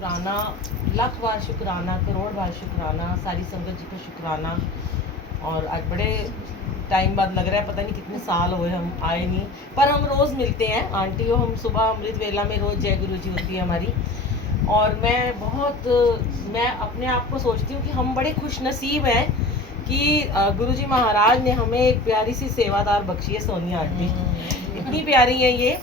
शुक्राना, लाख बार शुक्राना, करोड़ बार शुक्राना, सारी संगत जी को शुक्राना। और आज बड़े टाइम बाद लग रहा है, पता नहीं कितने साल हुए हम आए नहीं, पर हम रोज़ मिलते हैं आंटी हो। हम सुबह अमृत वेला में रोज़ जय गुरु जी होती है हमारी। और मैं अपने आप को सोचती हूँ कि हम बड़े खुश नसीब हैं कि गुरु जी महाराज ने हमें एक प्यारी सी सेवादार बख्शी है, सोनिया आंटी। इतनी प्यारी है ये।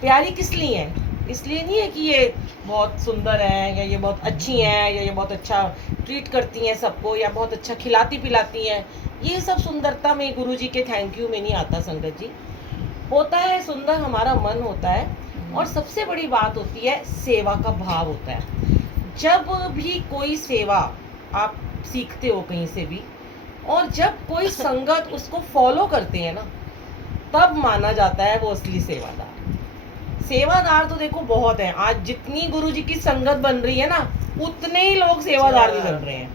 प्यारी किस लिए है? इसलिए नहीं है कि ये बहुत सुंदर है, या ये बहुत अच्छी हैं, या ये बहुत अच्छा ट्रीट करती हैं सबको, या बहुत अच्छा खिलाती पिलाती हैं। ये सब सुंदरता में गुरु जी के थैंक यू में नहीं आता संगत जी। होता है सुंदर हमारा मन होता है, और सबसे बड़ी बात होती है सेवा का भाव होता है। जब भी कोई सेवा आप सीखते हो कहीं से भी, और जब कोई संगत उसको फॉलो करते हैं ना, तब माना जाता है वो असली सेवादार। सेवादार तो देखो बहुत है, आज जितनी गुरुजी की संगत बन रही है ना, उतने ही लोग सेवादार भी बन रहे हैं।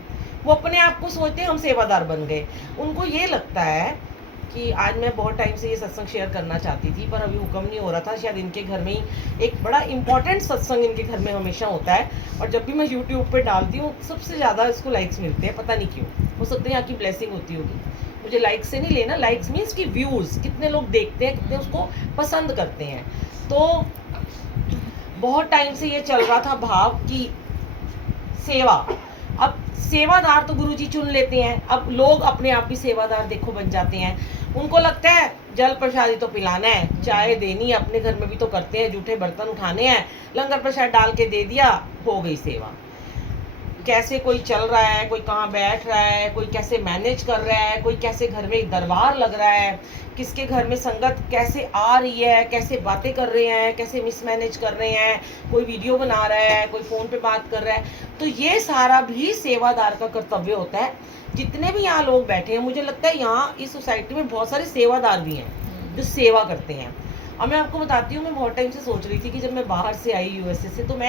वो अपने आप को सोचते हैं हम सेवादार बन गए। उनको ये लगता है कि आज मैं बहुत टाइम से ये सत्संग शेयर करना चाहती थी, पर अभी हुक्म नहीं हो रहा था। शायद इनके घर में ही एक बड़ा इंपॉर्टेंट सत्संग इनके घर में हमेशा होता है, और जब भी मैं यूट्यूब पे डालती हूँ सबसे ज़्यादा इसको लाइक्स मिलते हैं, पता नहीं क्यों। हो सकता है यहाँ की ब्लेसिंग होती होगी। मुझे लाइक्स से नहीं लेना, लाइक्स मीन्स कि व्यूज़, कितने लोग देखते हैं, कितने उसको पसंद करते हैं। तो बहुत टाइम से ये चल रहा था भाव की सेवा। अब सेवादार तो गुरुजी चुन लेते हैं, अब लोग अपने आप भी सेवादार देखो बन जाते हैं। उनको लगता है जल प्रसादी तो पिलाना है, चाय देनी है, अपने घर में भी तो करते हैं, जूठे बर्तन उठाने हैं, लंगर प्रसाद डाल के दे दिया, हो गई सेवा। कैसे कोई चल रहा है, कोई कहाँ बैठ रहा है, कोई कैसे मैनेज कर रहा है, कोई कैसे घर में दरबार लग रहा है, किसके घर में संगत कैसे आ रही है, कैसे बातें कर रहे हैं, कैसे मिसमैनेज कर रहे हैं, कोई वीडियो बना रहा है, कोई फ़ोन पे बात कर रहा है। तो ये सारा भी सेवादार का कर्तव्य होता है। जितने भी यहाँ लोग बैठे हैं, मुझे लगता है यहाँ इस सोसाइटी में बहुत सारे सेवादार भी हैं जो सेवा करते हैं। अब मैं आपको बताती हूँ, मैं बहुत टाइम से सोच रही थी कि जब मैं बाहर से आई यूएसए से, तो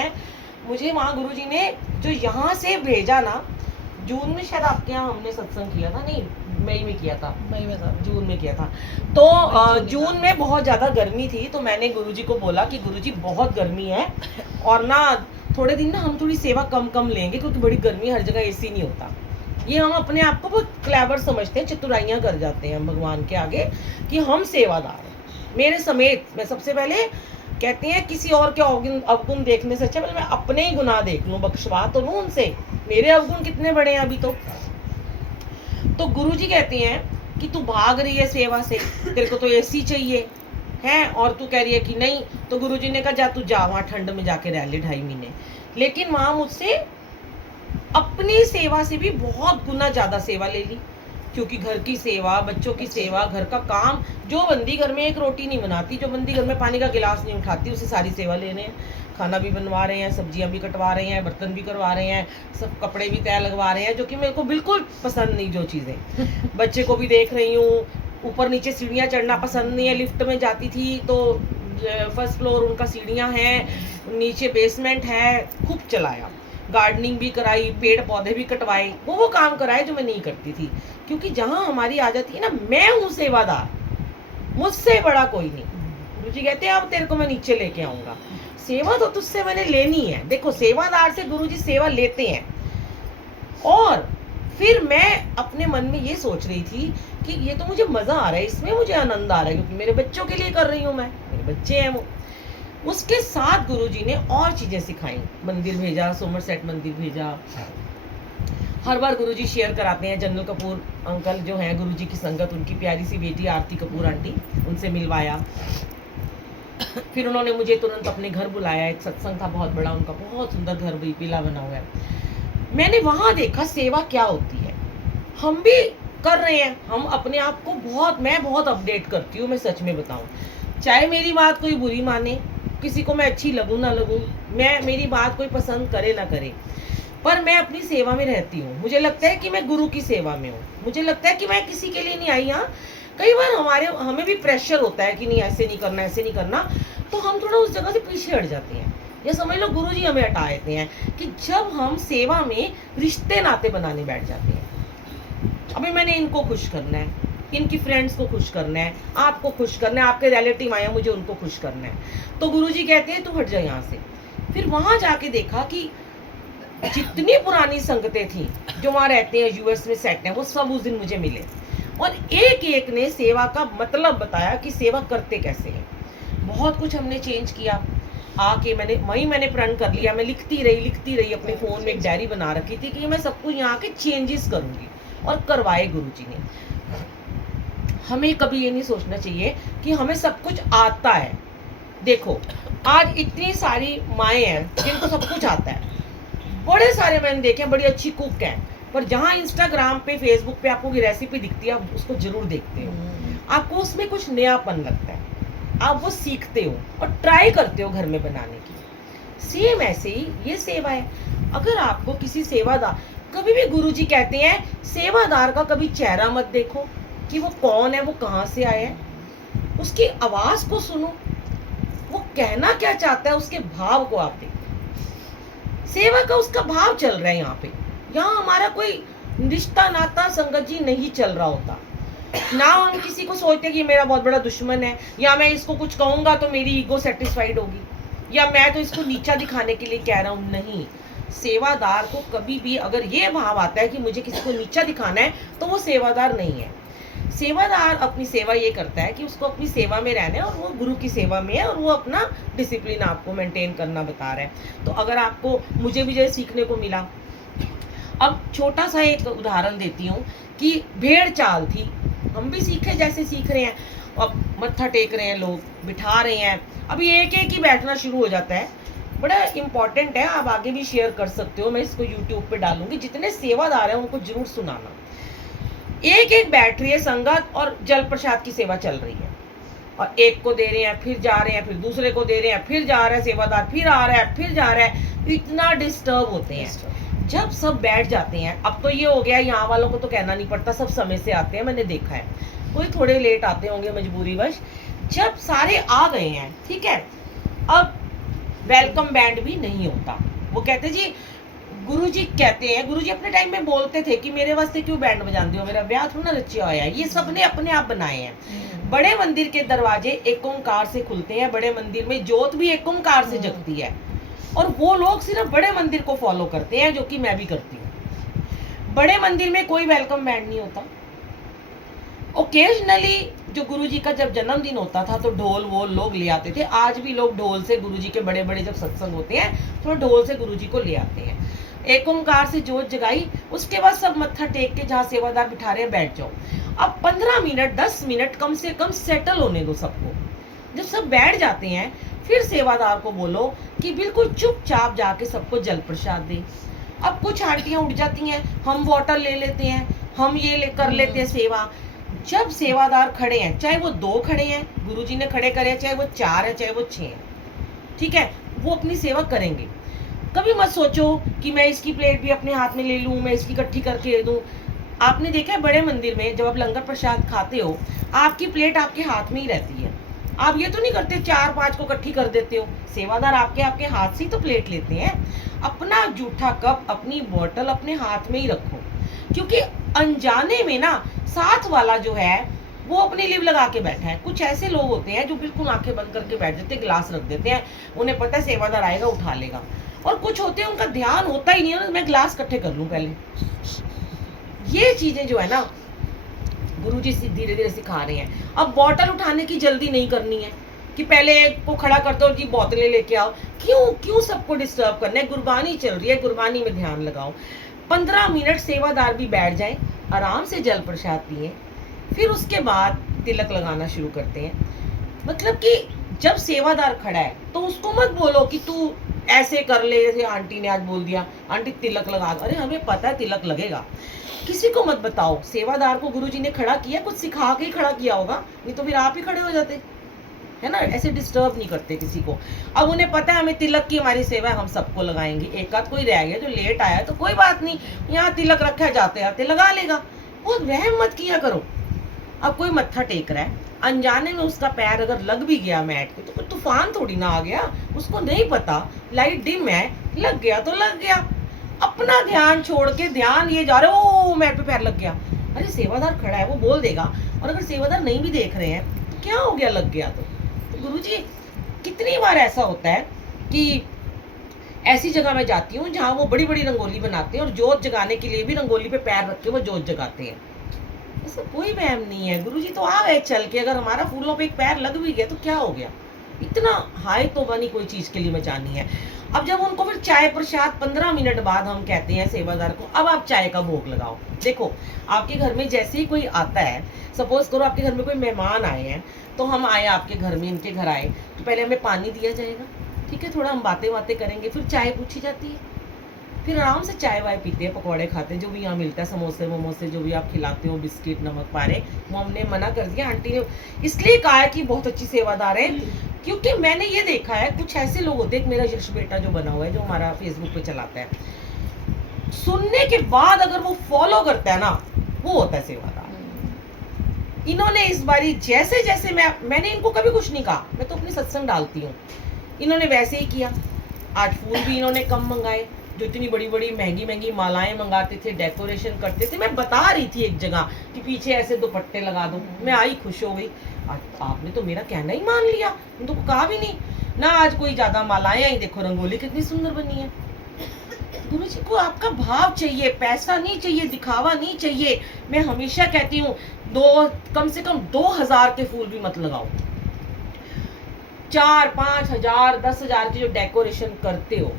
मुझे वहाँ गुरुजी ने जो यहाँ से भेजा ना, जून में शायद आपके यहाँ हमने सत्संग किया था, नहीं मई में किया था, मई में था, जून में किया था। तो जून में बहुत ज़्यादा गर्मी थी, तो मैंने गुरुजी को बोला कि गुरुजी बहुत गर्मी है, और ना थोड़े दिन ना हम थोड़ी सेवा कम लेंगे, क्योंकि बड़ी गर्मी, हर जगह एसी नहीं होता। ये हम अपने आप को बहुत क्लेवर समझते हैं, चतुराइयाँ कर जाते हैं भगवान के आगे कि हम सेवादार हैं। मेरे समेत मैं सबसे पहले कहते हैं किसी और के अवगुण देखने से अच्छा मैं अपने ही गुनाह देख लूं, बख्शवा तो लूं उनसे। मेरे अवगुण कितने बड़े हैं अभी तो गुरुजी कहते हैं कि तू भाग रही है सेवा से, तेरे को तो एसी चाहिए है, और तू कह रही है कि नहीं। तो गुरुजी ने कहा जा तू जा वहाँ ठंड में जाके रह ले 2.5 महीने। लेकिन वहाँ मुझसे अपनी सेवा से भी बहुत गुना ज़्यादा सेवा ले ली, क्योंकि घर की सेवा, बच्चों की सेवा, घर का काम। जो बंदी घर में एक रोटी नहीं बनाती, जो बंदी घर में पानी का गिलास नहीं उठाती, उसे सारी सेवा ले रहे हैं। खाना भी बनवा रहे हैं, सब्जियां भी कटवा रहे हैं, बर्तन भी करवा रहे हैं, सब कपड़े भी तय लगवा रहे हैं, जो कि मेरे को बिल्कुल पसंद नहीं जो चीज़ें। बच्चे को भी देख रही हूँ, ऊपर नीचे सीढ़ियाँ चढ़ना पसंद नहीं है। लिफ्ट में जाती थी तो फर्स्ट फ्लोर उनका सीढ़ियाँ हैं, नीचे बेसमेंट है, खूब चलाया। गार्डनिंग भी कराई, पेड़ पौधे भी कटवाए, वो काम कराए जो मैं नहीं करती थी। क्योंकि जहाँ हमारी आ जाती है ना, मैं हूँ सेवादार, मुझसे बड़ा कोई नहीं। गुरुजी कहते हैं अब तेरे को मैं नीचे लेके आऊँगा, सेवा तो तुझसे मैंने लेनी है। देखो सेवादार से गुरुजी सेवा लेते हैं। और फिर मैं अपने मन में ये सोच रही थी कि ये तो मुझे मज़ा आ रहा है, इसमें मुझे आनंद आ रहा है, क्योंकि मेरे बच्चों के लिए कर रही हूँ मैं, मेरे बच्चे हैं वो। उसके साथ गुरुजी ने और चीज़ें सिखाई, मंदिर भेजा, सोमरसेट मंदिर भेजा। हर बार गुरुजी शेयर कराते हैं, जनरल कपूर अंकल जो हैं गुरुजी की संगत, उनकी प्यारी सी बेटी आरती कपूर आंटी, उनसे मिलवाया। फिर उन्होंने मुझे तुरंत अपने घर बुलाया, एक सत्संग था बहुत बड़ा उनका, बहुत सुंदर घर भी पीला बना हुआ है। मैंने वहाँ देखा सेवा क्या होती है। हम भी कर रहे हैं, हम अपने आप को मैं बहुत अपडेट करती हूँ, मैं सच में बताऊँ। चाहे मेरी बात कोई बुरी माने, किसी को मैं अच्छी लगूँ ना लगूँ, मेरी बात कोई पसंद करे ना करे, पर मैं अपनी सेवा में रहती हूँ। मुझे लगता है कि मैं गुरु की सेवा में हूँ, मुझे लगता है कि मैं किसी के लिए नहीं आई यहाँ। कई बार हमें भी प्रेशर होता है कि नहीं ऐसे नहीं करना, ऐसे नहीं करना, तो हम थोड़ा उस जगह से पीछे हट जाते हैं, या समझ लो गुरु जी हमें हटा देते हैं कि जब हम सेवा में रिश्ते नाते बनाने बैठ जाते हैं। अभी मैंने इनको खुश करना है, इनकी फ्रेंड्स को खुश करना है, आपको खुश करना है, आपके रिलेटिव आए हैं, मुझे उनको खुश करना है, तो गुरुजी कहते हैं तू हट जा यहाँ से। फिर वहाँ जाके देखा कि जितनी पुरानी संगतें थी जो वहाँ रहते हैं, यूएस में सेट हैं, वो सब उस दिन मुझे मिले और एक एक ने सेवा का मतलब बताया कि सेवा करते कैसे हैं। बहुत कुछ हमने चेंज किया। आके मैंने प्रण कर लिया, मैं लिखती रही अपने फ़ोन में एक डायरी बना रखी थी कि मैं सब कुछ यहाँ के चेंजेस करूँगी और करवाए गुरुजी ने। हमें कभी ये नहीं सोचना चाहिए कि हमें सब कुछ आता है। देखो आज इतनी सारी माएँ हैं जिनको सब कुछ आता है, बड़े सारे मैंने देखे हैं बड़ी अच्छी कुक हैं, पर जहाँ इंस्टाग्राम पे फेसबुक पे आपको की रेसिपी दिखती है आप उसको जरूर देखते हो, आपको उसमें कुछ नयापन लगता है, आप वो सीखते हो और ट्राई करते हो घर में बनाने की। सेम ऐसे ही ये सेवा है। अगर आपको किसी सेवादार, कभी भी गुरुजी कहते हैं सेवादार का कभी चेहरा मत देखो कि वो कौन है, वो कहाँ से आया है, उसकी आवाज़ को सुनो, वो कहना क्या चाहता है, उसके भाव को आप देखो। सेवा का उसका भाव चल रहा है यहाँ पे। यहाँ हमारा कोई रिश्ता नाता संगत जी नहीं चल रहा होता ना। हम किसी को सोचते कि मेरा बहुत बड़ा दुश्मन है, या मैं इसको कुछ कहूँगा तो मेरी ईगो सेटिस्फाइड होगी, या मैं तो इसको नीचा दिखाने के लिए कह रहा हूँ। नहीं, सेवादार को कभी भी अगर ये भाव आता है कि मुझे किसी को नीचा दिखाना है तो वो सेवादार नहीं है। सेवादार अपनी सेवा ये करता है कि उसको अपनी सेवा में रहना है और वो गुरु की सेवा में है और वो अपना डिसिप्लिन आपको मेंटेन करना बता रहा है। तो अगर आपको, मुझे भी जैसे सीखने को मिला, अब छोटा सा एक उदाहरण देती हूँ कि भेड़ चाल थी, हम भी सीखे जैसे सीख रहे हैं। अब मत्था टेक रहे हैं लोग, बिठा रहे हैं, अभी एक एक ही बैठना शुरू हो जाता है। बड़ा इंपॉर्टेंट है, आप आगे भी शेयर कर सकते हो, मैं इसको यूट्यूब पे डालूंगी, जितने सेवादार हैं उनको जरूर सुनाना। एक एक बैठ रही है संगत और जल प्रसाद की सेवा चल रही है, और एक को दे रहे हैं फिर जा रहे हैं, फिर दूसरे को दे रहे हैं फिर जा रहा है, सेवादार फिर आ रहा है फिर जा रहा है, इतना डिस्टर्ब होते हैं। जब सब बैठ जाते हैं, अब तो ये हो गया यहाँ वालों को तो कहना नहीं पड़ता, सब समय से आते हैं, मैंने देखा है, कोई थोड़े लेट आते होंगे मजबूरीवश। जब सारे आ गए हैं, ठीक है, अब वेलकम बैंड भी नहीं होता। वो कहते जी, गुरुजी कहते हैं, गुरुजी अपने टाइम में बोलते थे कि मेरे वास्ते क्यों बैंड बजाते हो, मेरा ब्याह थोड़ा रचिया होया है, ये सबने अपने आप बनाए हैं। बड़े मंदिर के दरवाजे एक ओंकार से खुलते हैं, बड़े मंदिर में जोत भी एक ओंकार से जगती है, और वो लोग सिर्फ बड़े मंदिर को फॉलो करते हैं, जो कि मैं भी करती हूँ। बड़े मंदिर में कोई वेलकम बैंड नहीं होता। ओकेजनली जो गुरुजी का जब जन्मदिन होता था तो ढोल वोल लोग ले आते थे, आज भी लोग ढोल से गुरुजी के बड़े बड़े जब सत्संग होते हैं तो ढोल से गुरुजी को ले आते हैं। एक ओंकार से जोत जगाई, उसके बाद सब मत्था टेक के जहाँ सेवादार बिठा रहे हैं बैठ जाओ। अब 15 मिनट 10 मिनट कम से कम सेटल होने दो सबको। जब सब बैठ जाते हैं फिर सेवादार को बोलो कि बिल्कुल चुपचाप जाके सबको जल प्रसाद दे। अब कुछ आंटियां उठ जाती हैं, हम बॉटल ले लेते हैं, हम ये कर लेते हैं सेवा। जब सेवादार खड़े हैं, चाहे वो 2 खड़े हैं, गुरुजी ने खड़े करे, चाहे वो 4 है, चाहे वो 6 है, ठीक है, वो अपनी सेवा करेंगे। कभी मत सोचो कि मैं इसकी प्लेट भी अपने हाथ में ले लूँ, मैं इसकी इकट्ठी करके दे दूँ। आपने देखा है बड़े मंदिर में जब आप लंगर प्रसाद खाते हो, आपकी प्लेट आपके हाथ में ही रहती है। आप ये तो नहीं करते 4-5 को इकट्ठी कर देते हो। सेवादार आपके हाथ से ही तो प्लेट लेते हैं। अपना जूठा कप, अपनी बोतल अपने हाथ में ही रखो, क्योंकि अनजाने में ना साथ वाला जो है वो अपनी लिव लगा के बैठा है। कुछ ऐसे लोग होते हैं जो बिल्कुल आंखें बंद करके बैठ जाते हैं, गिलास रख देते हैं, उन्हें पता है सेवादार आएगा उठा लेगा। और कुछ होते हैं उनका ध्यान होता ही नहीं है, मैं गिलास इकट्ठे कर लूँ पहले। ये चीजें जो है ना गुरुजी धीरे धीरे सिखा रहे हैं। अब बॉटल उठाने की जल्दी नहीं करनी है कि पहले एक को खड़ा कर दो और जी बोतलें लेके आओ। क्यों सबको डिस्टर्ब करना है? गुरबानी चल रही है, गुरबानी में ध्यान लगाओ। 15 मिनट सेवादार भी बैठ जाए, आराम से जल प्रसाद पिए, फिर उसके बाद तिलक लगाना शुरू करते हैं। मतलब कि जब सेवादार खड़ा है तो उसको मत बोलो कि तू ऐसे कर ले, जैसे आंटी ने आज बोल दिया आंटी तिलक लगा दो। अरे हमें पता है तिलक लगेगा, किसी को मत बताओ। सेवादार को गुरुजी ने खड़ा किया, कुछ सिखा के ही खड़ा किया होगा, नहीं तो फिर आप ही खड़े हो जाते, है ना। ऐसे डिस्टर्ब नहीं करते किसी को। अब उन्हें पता है हमें तिलक की हमारी सेवा है, हम सबको लगाएंगे। एक आध कोई रह गया जो लेट आया तो कोई बात नहीं, यहाँ तिलक रखा है, जाते आते लगा लेगा। वो वहम मत किया करो। अब कोई मत्था टेक रहा है, अनजाने में उसका पैर अगर लग भी गया मैट पे तो कोई तूफान थोड़ी ना आ गया, उसको नहीं पता लाइट डिम है, लग गया तो लग गया। अपना ध्यान छोड़ के ध्यान ये जा रहा है, ओ मैट पे पैर लग गया। अरे सेवादार खड़ा है, वो बोल देगा। और अगर सेवादार नहीं भी देख रहे हैं तो क्या हो गया, लग गया तो गुरुजी कितनी बार ऐसा होता है कि ऐसी जगह मैं जाती हूँ जहाँ वो बड़ी बड़ी रंगोली बनाते हैं और जोत जगाने के लिए भी रंगोली पे पैर रख के वो जोत जगाते हैं। ऐसा कोई वहम नहीं है, गुरुजी तो आ गए चल के, अगर हमारा फूलों पे एक पैर लग भी गया तो क्या हो गया, इतना हाई तो बनी कोई चीज के लिए मचानी है। अब जब उनको फिर चाय प्रसाद 15 मिनट बाद हम कहते हैं सेवादार को, अब आप चाय का भोग लगाओ। देखो आपके घर में जैसे ही कोई आता है, सपोज करो आपके घर में कोई मेहमान आए हैं, तो हम आए आपके घर में, इनके घर आए, तो पहले हमें पानी दिया जाएगा, ठीक है, थोड़ा हम बातें बातें करेंगे, फिर चाय पूछी जाती है, फिर आराम से चाय वाय पीते हैं, पकौड़े खाते हैं, जो भी यहाँ मिलता है, समोसे मोमोसे जो भी आप खिलाते हो, बिस्किट नमक पारे, वो हमने मना कर दिया। आंटी ने इसलिए कहा है कि बहुत अच्छी सेवादार है, क्योंकि मैंने ये देखा है कुछ ऐसे लोग होते हैं, मेरा यश बेटा जो बना हुआ है, जो हमारा फेसबुक पे चलाता है, सुनने के बाद अगर वो फॉलो करता है ना, वो होता है सेवादार। इन्होंने इस बारी जैसे जैसे मैंने इनको कभी कुछ नहीं कहा, मैं तो अपनी सत्संग डालती हूँ, इन्होंने वैसे ही किया। आज फूल भी इन्होंने कम मंगाए, जो इतनी बड़ी बड़ी महंगी महंगी मालाएं मंगाते थे, डेकोरेशन करते थे, मैं बता रही थी एक जगह कि पीछे ऐसे दुपट्टे लगा दो, मैं आई खुश हो गई। आज आपने तो मेरा कहना ही मान लिया, तो कहा भी नहीं ना, आज कोई ज्यादा मालाएं आई, देखो रंगोली कितनी सुंदर बनी है। गुरु जी को आपका भाव चाहिए, पैसा नहीं चाहिए, दिखावा नहीं चाहिए। मैं हमेशा कहती हूँ कम से कम 2000 के फूल भी मत लगाओ, 4-5 हजार 10 हजार की जो डेकोरेशन करते हो,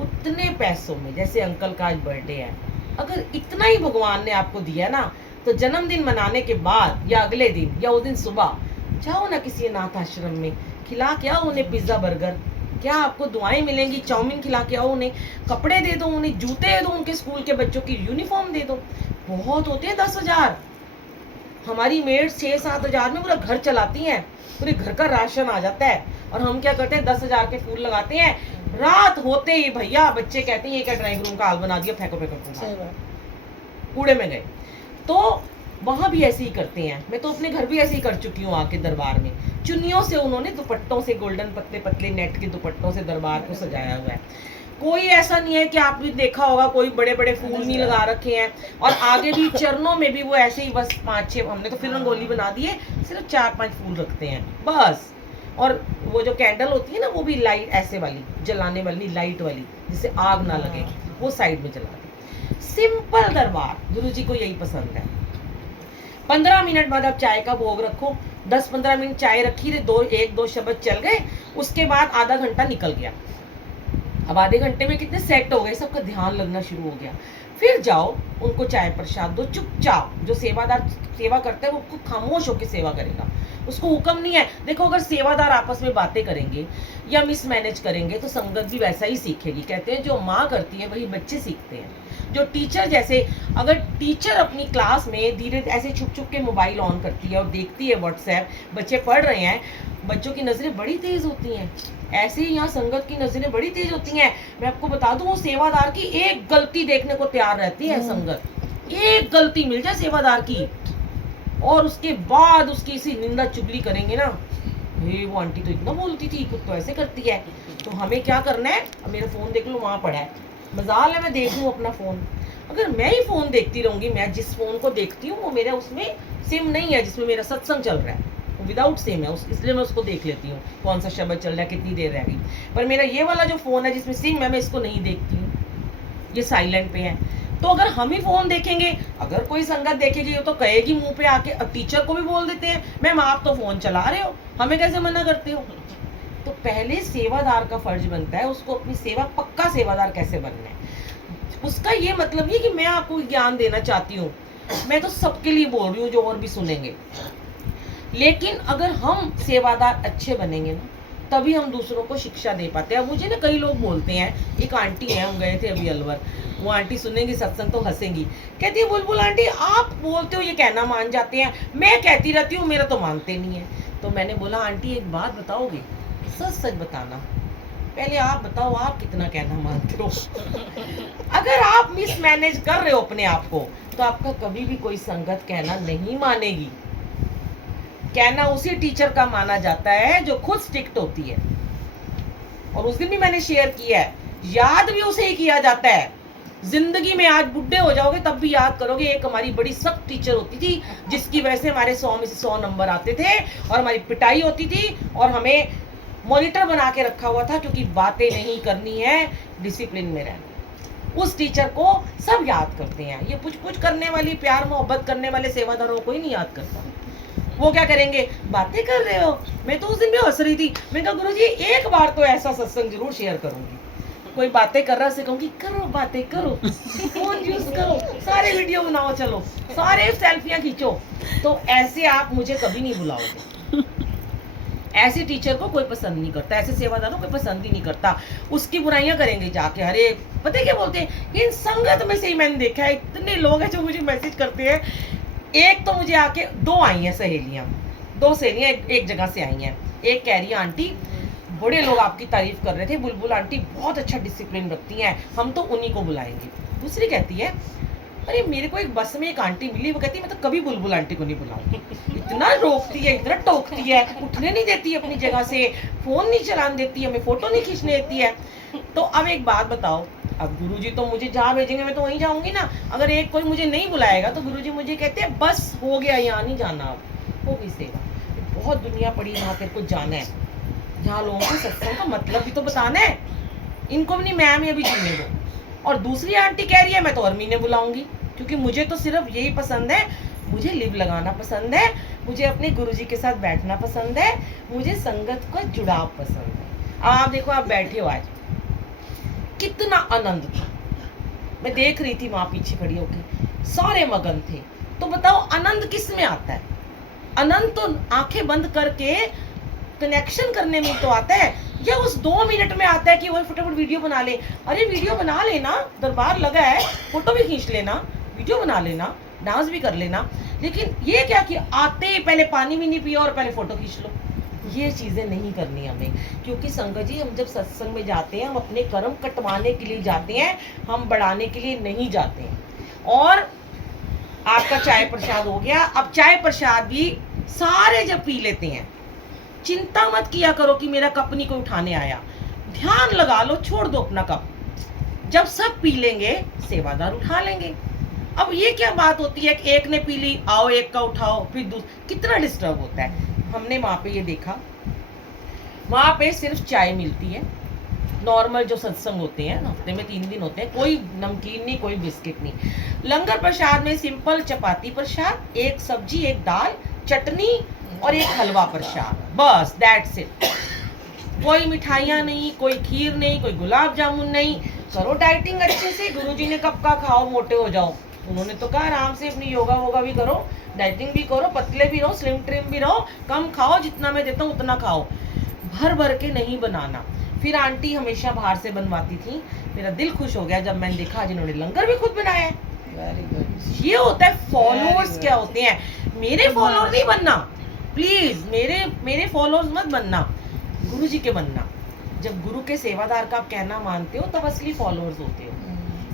उतने पैसों में, जैसे अंकल का आज बर्थडे है, अगर इतना ही भगवान ने आपको दिया ना, तो जन्मदिन मनाने के बाद या अगले दिन या उस दिन सुबह जाओ ना किसी अनाथ आश्रम में, खिला के आओ उन्हें पिज्जा बर्गर, क्या आपको दुआएं मिलेंगी, चाउमीन खिला के आओ उन्हें, कपड़े दे दो उन्हें, जूते दे दो, उनके स्कूल के बच्चों की यूनिफॉर्म दे दो। बहुत होते हैं 10 हजार, हमारी मेड 6-7 हजार में पूरा घर चलाती हैं, पूरे घर का राशन आ जाता है, और हम क्या करते हैं 10 हजार के फूल लगाते हैं, रात होते ही भैया बच्चे कहते हैं ये क्या ड्राइंग रूम का हाल बना दिया, फेंको फेंको कूड़े में गए। तो वहां भी ऐसे ही करते हैं, मैं तो अपने घर भी ऐसे ही कर चुकी हूँ, आके दरबार में चुन्नियों से उन्होंने दुपट्टों से, गोल्डन पतले पतले नेट के दुपट्टों से दरबार को सजाया हुआ है। कोई ऐसा नहीं है कि आपने देखा होगा कोई बड़े बड़े फूल नहीं लगा रखे हैं, और आगे भी चरणों में भी वो ऐसे ही बस 5-6, हमने तो फिर रंगोली बना दी है, सिर्फ 4-5 फूल रखते हैं बस। और वो जो कैंडल होती है ना, वो भी लाइट ऐसे वाली जलाने वाली, लाइट वाली, जिससे आग ना लगे, वो साइड में जला दे। सिंपल दरबार, गुरु जी को यही पसंद है। 15 मिनट बाद आप चाय का भोग रखो, 10-15 मिनट चाय रखी रहे, 1-2 शब्द चल गए, उसके बाद आधा घंटा निकल गया। अब आधे घंटे में कितने सेट हो गए, सबका ध्यान लगना शुरू हो गया। फिर जाओ उनको चाय प्रसाद दो चुपचाप, जो सेवादार सेवा करता है वो खूब खामोश होकर सेवा करेगा, उसको हुक्म नहीं है। देखो अगर सेवादार आपस में बातें करेंगे या मिसमैनेज करेंगे तो संगत भी वैसा ही सीखेगी। कहते हैं जो माँ करती है वही बच्चे सीखते हैं। जो टीचर, जैसे अगर टीचर अपनी क्लास में धीरे ऐसे छुप छुप के मोबाइल ऑन करती है और देखती है व्हाट्सएप, बच्चे पढ़ रहे हैं, बच्चों की नजरें बड़ी तेज होती हैं, ऐसे ही यहाँ संगत की नजरें बड़ी तेज होती हैं। मैं आपको बता दूं, वो सेवादार की एक गलती देखने को तैयार रहती है संगत, एक गलती मिल जाए सेवादार की और उसके बाद उसकी इसी निंदा चुगली करेंगे ना, हे वो आंटी तो इतना बोलती थी, खुद तो ऐसे करती है। तो हमें क्या करना है, मेरा फोन देख लो वहां पड़ा है, मजाल है मैं देख लूँ अपना फोन, अगर मैं ही फोन देखती रहूंगी, मैं जिस फोन को देखती हूँ वो मेरा उसमें सिम नहीं है जिसमें मेरा सत्संग चल रहा है, विदाउट सिम है, इसलिए मैं उसको देख लेती हूँ कौन सा शब्द चल रहा है, कितनी देर रह गई। पर मेरा ये वाला जो फोन है जिसमें सिम है, मैं इसको नहीं देखती हूँ, ये साइलेंट पे है। तो अगर हम ही फोन देखेंगे, अगर कोई संगत देखेगी तो कहेगी मुंह पे आके, अब टीचर को भी बोल देते हैं मैम आप तो फोन चला रहे हो, हमें कैसे मना करते हो। तो पहले सेवादार का फर्ज बनता है उसको अपनी सेवा, पक्का सेवादार कैसे बनना है। उसका ये मतलब नहीं कि मैं आपको ज्ञान देना चाहती हूँ, मैं तो सबके लिए बोल रही हूँ जो और भी सुनेंगे। लेकिन अगर हम सेवादार अच्छे बनेंगे ना, तभी हम दूसरों को शिक्षा दे पाते हैं। अब मुझे ना कई लोग बोलते हैं, एक आंटी है, हम गए थे अभी अलवर, वो आंटी सुनेंगी सत्संग तो हंसेंगी, कहती है बुलबुल आंटी आप बोलते हो ये कहना मान जाते हैं, मैं कहती रहती हूँ मेरा तो मानते नहीं है। तो मैंने बोला आंटी एक बात बताओगे, सच सच बताना, पहले आप बताओ आप कितना कहना मानते हो। अगर आप मिसमैनेज कर रहे हो अपने आप को, तो आपका कभी भी कोई संगत कहना नहीं मानेगी। कहना उसी टीचर का माना जाता है जो खुद स्ट्रिक्ट होती है, और उस दिन भी मैंने शेयर किया है, याद भी उसे ही किया जाता है। जिंदगी में आज बुढ़े हो जाओगे तब भी याद करोगे, एक हमारी बड़ी सख्त टीचर होती थी जिसकी वजह से हमारे 100 में से 100 नंबर आते थे और हमारी पिटाई होती थी और हमें मॉनिटर बना के रखा हुआ था, क्योंकि बातें नहीं करनी है, डिसिप्लिन में रहना। उस टीचर को सब याद करते हैं, ये कुछ कुछ करने वाली, प्यार मोहब्बत करने वाले सेवादारों को ही नहीं याद करता। वो क्या करेंगे, बातें कर रहे हो। मैं तो उस दिन भी हंस रही थी, मैंने कहा गुरुजी एक बार तो ऐसा सत्संग जरूर शेयर करूंगी, कोई बातें कर रहा है, कहूंगी करो बातें करो, फोन यूज करो, सारे वीडियो बनाओ, चलो सारे सेल्फियां खींचो। तो ऐसे आप मुझे कभी नहीं बुलाओगे। ऐसे टीचर को कोई पसंद नहीं करता, ऐसे सेवादारों को पसंद ही नहीं करता। उसकी बुराइयां करेंगे जाके। अरे पता है क्या बोलते हैं, इन संगत में से ही मैंने देखा है, इतने लोग हैं जो मुझे मैसेज करते हैं। एक तो मुझे आके दो आई हैं सहेलियां, दो सहेलियां एक जगह से आई हैं। एक कह रही है आंटी बड़े लोग आपकी तारीफ कर रहे थे, बुलबुल आंटी बहुत अच्छा डिसिप्लिन रखती हैं, हम तो उन्हीं को बुलाएंगे। दूसरी कहती है अरे मेरे को एक बस में एक आंटी मिली, वो कहती है मैं तो कभी बुलबुल आंटी को नहीं बुलाऊंगी, इतना रोकती है, इतना टोकती है, उठने नहीं देती है अपनी जगह से, फोन नहीं चलाने देती है, हमें फोटो नहीं खींचने देती है। तो अब एक बात बताओ, अब गुरुजी तो मुझे जहाँ भेजेंगे मैं तो वहीं जाऊंगी ना। अगर एक कोई मुझे नहीं बुलाएगा तो गुरुजी मुझे कहते हैं बस हो गया, यहाँ नहीं जाना, अब हो भी सेवा। बहुत दुनिया पड़ी वहाँ तेरे को जाना है, जहाँ लोगों को सत्संग का मतलब भी तो बताना है। इनको भी नहीं मैम ये भी जीने दो। और दूसरी आंटी कह रही है मैं तो और महीने बुलाऊंगी, क्योंकि मुझे तो सिर्फ यही पसंद है, मुझे लिव लगाना पसंद है, मुझे अपने गुरुजी के साथ बैठना पसंद है, मुझे संगत का जुड़ाव पसंद है। अब आप देखो, आप बैठे हो, आज कितना आनंद था। मैं देख रही थी वहां पीछे खड़ी होकर, सारे मगन थे। तो बताओ आनंद किस में आता है? आनंद तो आंखें बंद करके कनेक्शन करने में तो आता है, या उस 2 मिनट में आता है कि वो फटाफट वीडियो बना ले। अरे वीडियो बना लेना, दरबार लगा है, फोटो भी खींच लेना, वीडियो बना लेना, डांस भी कर लेना। लेकिन ये क्या कि आते ही पहले पानी भी नहीं पिया और पहले फोटो खींच लो, ये चीजें नहीं करनी हमें। क्योंकि संगत जी, हम जब सत्संग में जाते हैं, हम अपने कर्म कटवाने के लिए जाते हैं, हम बढ़ाने के लिए नहीं जाते हैं। और आपका चाय प्रसाद हो गया, अब चाय प्रसाद भी सारे जब पी लेते हैं, चिंता मत किया करो कि मेरा कप नहीं कोई उठाने आया, ध्यान लगा लो, छोड़ दो अपना कप। जब सब पी लेंगे सेवादार उठा लेंगे। अब ये क्या बात होती है कि एक ने पी ली, आओ एक का उठाओ, फिर कितना डिस्टर्ब होता है। हमने वहां पे ये देखा, वहां पे सिर्फ चाय मिलती है। नॉर्मल जो सत्संग होते हैं हफ्ते में 3 दिन होते हैं, कोई नमकीन नहीं, कोई बिस्किट नहीं। लंगर प्रसाद में सिंपल चपाती प्रसाद, एक सब्जी, एक दाल, चटनी और एक हलवा प्रसाद, बस दैट्स इट। कोई मिठाइयाँ नहीं, कोई खीर नहीं, कोई गुलाब जामुन नहीं। करो डाइटिंग अच्छे से, गुरुजी ने कब का खाओ मोटे हो जाओ, उन्होंने तो कहा आराम से अपनी योगा वोगा भी करो, डाइटिंग भी करो, पतले भी रहो, स्लिम ट्रिम भी रहो, कम खाओ, जितना मैं देता हूँ उतना खाओ, भर भर के नहीं बनाना। फिर आंटी हमेशा बाहर से बनवाती थी। मेरा दिल खुश हो गया जब मैंने देखा जिन्होंने लंगर भी खुद बनाया है। ये होता है फॉलोअर्स क्या होते हैं। मेरे फॉलोअर नहीं बनना प्लीज, मेरे फॉलोअर्स मत बनना, गुरु जी के बनना। जब गुरु के सेवादार का आप कहना मानते हो तब असली फॉलोअर्स होते हो।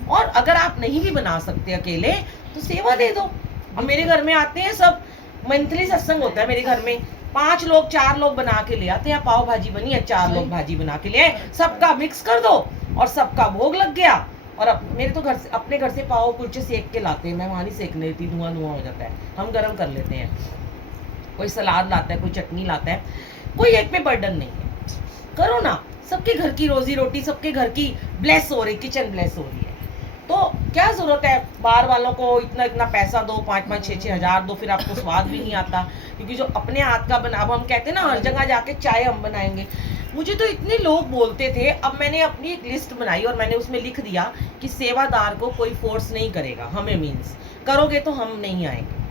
और अगर आप नहीं भी बना सकते अकेले तो सेवा दे दो। अब मेरे घर में आते हैं सब, मंथली सत्संग होता है मेरे घर में, 5 लोग 4 लोग बना के ले आते हैं। पाव भाजी बनी है, 4 लोग भाजी बना के ले आए, सबका मिक्स कर दो और सबका भोग लग गया। और अब मेरे तो घर से, अपने घर से पाव कुलचे सेक के लाते हैं, मैं वहाँ नहीं सेकने देती, धुआं धुआं हो जाता है, हम गर्म कर लेते हैं। कोई सलाद लाता है, कोई चटनी लाता है, कोई एक पे बर्डन नहीं है। करो ना, सबके घर की रोजी रोटी, सबके घर की ब्लेस हो रही, किचन ब्लेस हो रही है, तो क्या जरूरत है बाहर वालों को इतना इतना पैसा दो, 5-5 6-6 हज़ार दो, फिर आपको स्वाद भी नहीं आता। क्योंकि जो अपने हाथ का बना, अब हम कहते हैं ना हर जगह जाके चाय हम बनाएंगे। मुझे तो इतने लोग बोलते थे, अब मैंने अपनी एक लिस्ट बनाई और मैंने उसमें लिख दिया कि सेवादार को कोई फोर्स नहीं करेगा, हमें मीन्स करोगे तो हम नहीं आएंगे।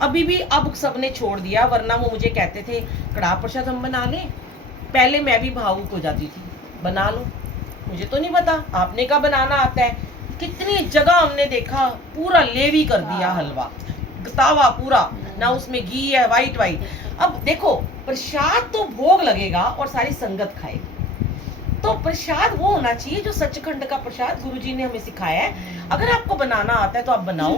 अभी भी अब सबने छोड़ दिया, वरना वो मुझे कहते थे कड़ाह प्रसाद हम बना लें। पहले मैं भी भावुक हो जाती थी, बना लो, मुझे तो नहीं पता, आपने का बनाना आता है। कितनी जगह हमने देखा, पूरा लेवी कर दिया हलवा, तावा पूरा, ना उसमें घी है, वाइट। अब देखो प्रसाद तो भोग लगेगा और सारी संगत खाएगी, तो प्रसाद वो होना चाहिए जो सचखंड का प्रसाद गुरुजी ने हमें सिखाया है। अगर आपको बनाना आता है तो आप बनाओ,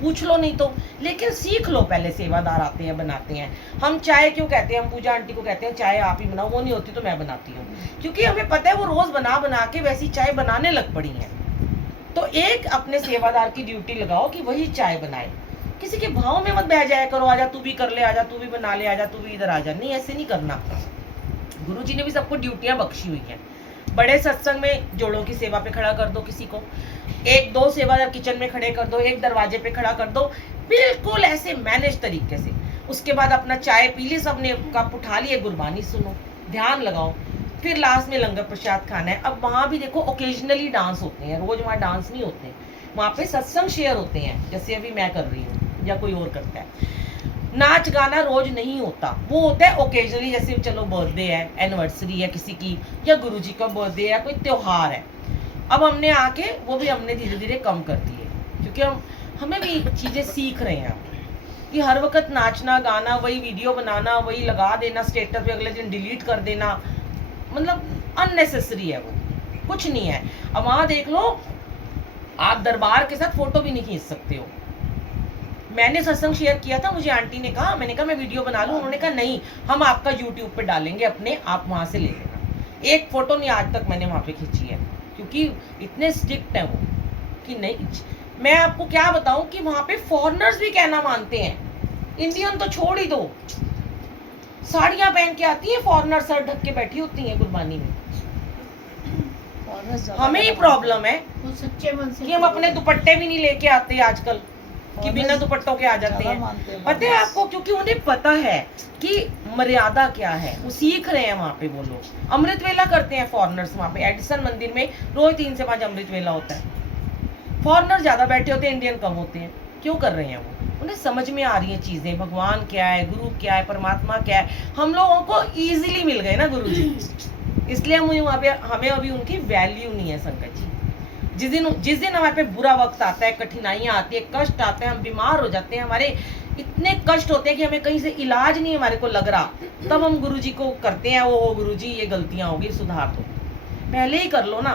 पूछ लो नहीं तो, लेकिन सीख लो पहले। सेवादार आते हैं, बनाते हैं। हम चाय क्यों कहते हैं, हम पूजा आंटी को कहते हैं चाय आप ही बनाओ, वो नहीं होती तो मैं बनाती हूँ, क्योंकि हमें पता है वो रोज बना बना के वैसी चाय बनाने लग पड़ी है। तो एक अपने सेवादार की ड्यूटी लगाओ कि वही चाय बनाए। किसी के भाव में मत बह जाया करो, आजा तू भी कर ले, आजा तू भी बना ले, आजा तू भी इधर आजा, नहीं, ऐसे नहीं करना। गुरुजी ने भी सबको ड्यूटियां बख्शी हुई हैं। बड़े सत्संग में जोड़ों की सेवा पे खड़ा कर दो किसी को, 1-2 सेवादार किचन में खड़े कर दो, एक दरवाजे पे खड़ा कर दो, बिल्कुल ऐसे मैनेज तरीके से। उसके बाद अपना चाय पी ली, सबने कप उठा लिए, गुरबानी सुनो, ध्यान लगाओ, फिर लास्ट में लंगर प्रसाद खाना है। अब वहाँ भी देखो ओकेजनली डांस होते हैं, रोज वहाँ डांस नहीं होते, वहाँ पे सत्संग शेयर होते हैं, जैसे अभी मैं कर रही हूँ या कोई और करता है। नाच गाना रोज नहीं होता, वो होता है ओकेजनली, जैसे चलो बर्थडे है, एनिवर्सरी है किसी की, या गुरुजी का बर्थडे है, कोई त्योहार है। अब हमने आके वो भी हमने धीरे धीरे कम कर दी है, क्योंकि हमें भी चीज़ें सीख रहे हैं कि हर वक्त नाचना गाना, वही वीडियो बनाना, वही लगा देना स्टेटस पे, अगले दिन डिलीट कर देना, मतलब अननेसेसरी है, वो कुछ नहीं है। अब वहाँ देख लो, आप दरबार के साथ फोटो भी नहीं खींच सकते हो। मैंने सत्संग शेयर किया था, मुझे आंटी ने कहा, मैंने कहा मैं वीडियो बना लूँ, उन्होंने कहा नहीं, हम आपका यूट्यूब पे डालेंगे अपने, आप वहाँ से ले लेना। एक फोटो नहीं आज तक मैंने वहाँ पे खींची है, क्योंकि इतने स्ट्रिक्ट हैं वो कि नहीं। मैं आपको क्या बताऊं कि वहाँ पे फॉरेनर्स भी कहना मानते हैं, इंडियन तो छोड़ ही दो, साड़ियाँ पहन के आती है फॉरेनर, सर ढक के बैठी होती हैं गुरबानी में। हमें ही प्रॉब्लम है सच्चे मन से कि हम अपने दुपट्टे भी नहीं लेके आते आजकल, कि बिना दुपट्टों के आ जाते हैं। पता है आपको, क्योंकि उन्हें पता है कि मर्यादा क्या है, वो सीख रहे हैं वहाँ पे। वो लोग अमृत वेला करते हैं फॉरेनर्स, वहाँ पे एडिसन मंदिर में रोज 3 से 5 अमृत वेला होता है। फॉरेनर ज्यादा बैठे होते हैं, इंडियन कम होते हैं। क्यों कर रहे हैं वो? उन्हें समझ में आ रही है चीजें, भगवान क्या है, गुरु क्या है, परमात्मा क्या है। हम लोगों को इजीली मिल गए ना गुरु जी, इसलिए हम वहाँ पे, हमें अभी उनकी वैल्यू नहीं है संकट जी। जिस दिन हमारे पे बुरा वक्त आता है, कठिनाइयाँ आती है, कष्ट आता है, हम बीमार हो जाते हैं, हमारे इतने कष्ट होते हैं कि हमें कहीं से इलाज नहीं हमारे को लग रहा, तब हम गुरुजी को करते हैं, वो गुरुजी ये गलतियाँ होगी, सुधार दो। पहले ही कर लो ना,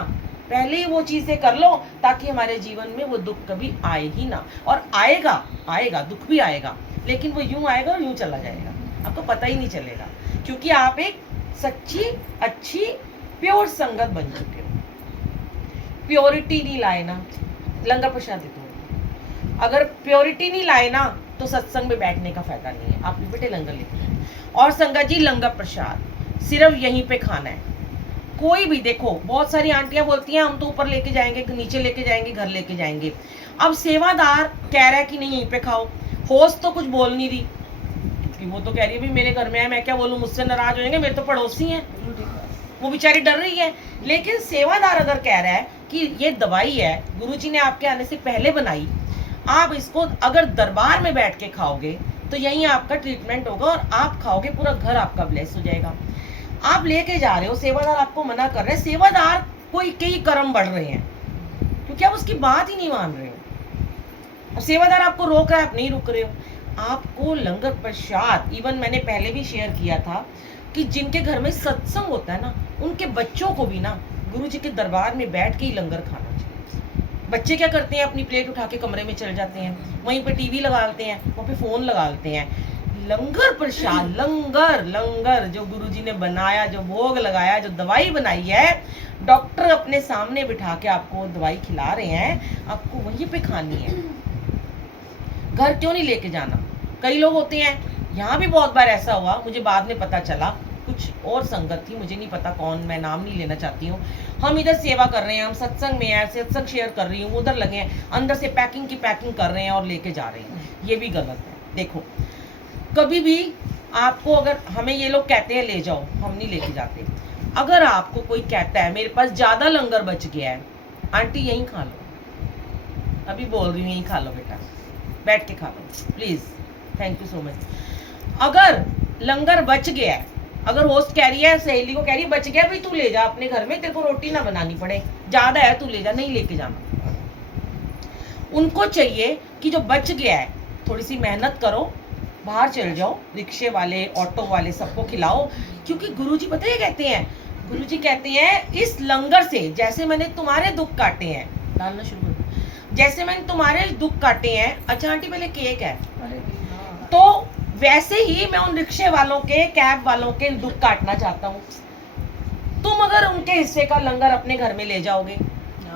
पहले ही वो चीज़ें कर लो, ताकि हमारे जीवन में वो दुख कभी आए ही ना। और आएगा, आएगा, दुख भी आएगा, लेकिन वो यूं आएगा और यूं चला जाएगा, आपको पता ही नहीं चलेगा, क्योंकि आप एक सच्ची अच्छी प्योर संगत बन चुके हो। प्योरिटी नहीं लाए ना, लंगर प्रसाद दो, अगर प्योरिटी नहीं लाए ना तो सत्संग में बैठने का फायदा नहीं है। आप बेटे लंगर लेके जाए, और संगत जी लंगर प्रसाद सिर्फ यहीं पे खाना है। कोई भी देखो, बहुत सारी आंटियां बोलती हैं हम तो ऊपर लेके जाएंगे, नीचे लेके जाएंगे, घर लेके जाएंगे। अब सेवादार कह रहा है कि नहीं यहीं पे खाओ, होस्ट तो कुछ बोल नहीं रही, कि वो तो कह रही है भाई मेरे घर में है, मैं क्या बोलूँ, मुझसे नाराज हो जाएंगे, मेरे तो पड़ोसी हैं, वो बेचारी डर रही है। लेकिन सेवादार अगर कह रहा है कि ये दवाई है, गुरुजी ने आपके आने से पहले बनाई, आप इसको अगर दरबार में बैठ के खाओगे तो यहीं आपका ट्रीटमेंट होगा और आप खाओगे, पूरा घर आपका ब्लेस हो जाएगा। आप लेके जा रहे हो, सेवादार आपको मना कर रहे हैं, सेवादार कोई कई कर्म बढ़ रहे हैं, क्योंकि आप उसकी बात ही नहीं मान रहे हो। अब सेवादार आपको रोक रहा है, आप नहीं रुक रहे हो। आपको लंगर प्रसाद, इवन मैंने पहले भी शेयर किया था कि जिनके घर में सत्संग होता है ना, उनके बच्चों को भी ना गुरुजी के दरबार में बैठ के ही लंगर खाना चाहिए। बच्चे क्या करते हैं, अपनी प्लेट उठा के कमरे में चले जाते हैं, वहीं पे टीवी लगा लेते हैं, वहाँ पे फोन लगा लेते हैं। लंगर प्रसाद, लंगर लंगर जो गुरुजी ने बनाया, जो भोग लगाया, जो दवाई बनाई है, डॉक्टर अपने सामने बिठा के आपको दवाई खिला रहे हैं, आपको वहीं पे खानी है, घर क्यों नहीं लेके जाना। कई लोग होते हैं, यहाँ भी बहुत बार ऐसा हुआ, मुझे बाद में पता चला, कुछ और संगत थी, मुझे नहीं पता कौन, मैं नाम नहीं लेना चाहती हूँ। हम इधर सेवा कर रहे हैं, हम सत्संग में हैं, सत्संग शेयर कर रही हूँ, उधर लगे हैं, अंदर से पैकिंग की पैकिंग कर रहे हैं और लेके जा रहे हैं। ये भी गलत है। देखो, कभी भी आपको, अगर हमें ये लोग कहते हैं ले जाओ, हम नहीं लेके जाते। अगर आपको कोई कहता है मेरे पास ज़्यादा लंगर बच गया है, आंटी यहीं खा लो, अभी बोल रही हूँ यहीं खा लो बेटा, बैठ के खा लो please, thank you so much. अगर लंगर बच गया है, अगर होस्ट कह रही है, सहेली को कह रही है बच गया भाई तू ले जा अपने घर में, तेरे को रोटी ना बनानी पड़े, ज़्यादा है तू ले जा, नहीं लेके जाना। उनको चाहिए कि जो बच गया है थोड़ी सी मेहनत करो, बाहर चल जाओ, रिक्शे वाले, ऑटो वाले, सबको खिलाओ। क्योंकि गुरुजी पता है कहते हैं, गुरुजी कहते हैं इस लंगर से जैसे मैंने तुम्हारे दुख काटे हैं, डालना शुरू कर दो, जैसे मैंने तुम्हारे दुख काटे हैं। अच्छा आंटी पहले केक है, तो वैसे ही मैं उन रिक्शे वालों के, कैब वालों के दुख काटना चाहता हूँ। तुम अगर उनके हिस्से का लंगर अपने घर में ले जाओगे,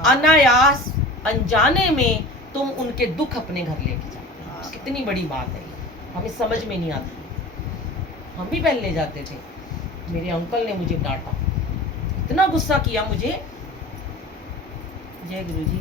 अनायास अनजाने में तुम उनके दुख अपने घर लेके जाओगे। कितनी बड़ी बात है, हमें समझ में नहीं आती। हम भी पहले ले जाते थे, मेरे अंकल ने मुझे डांटा, इतना गुस्सा किया मुझे। जय गुरु जी।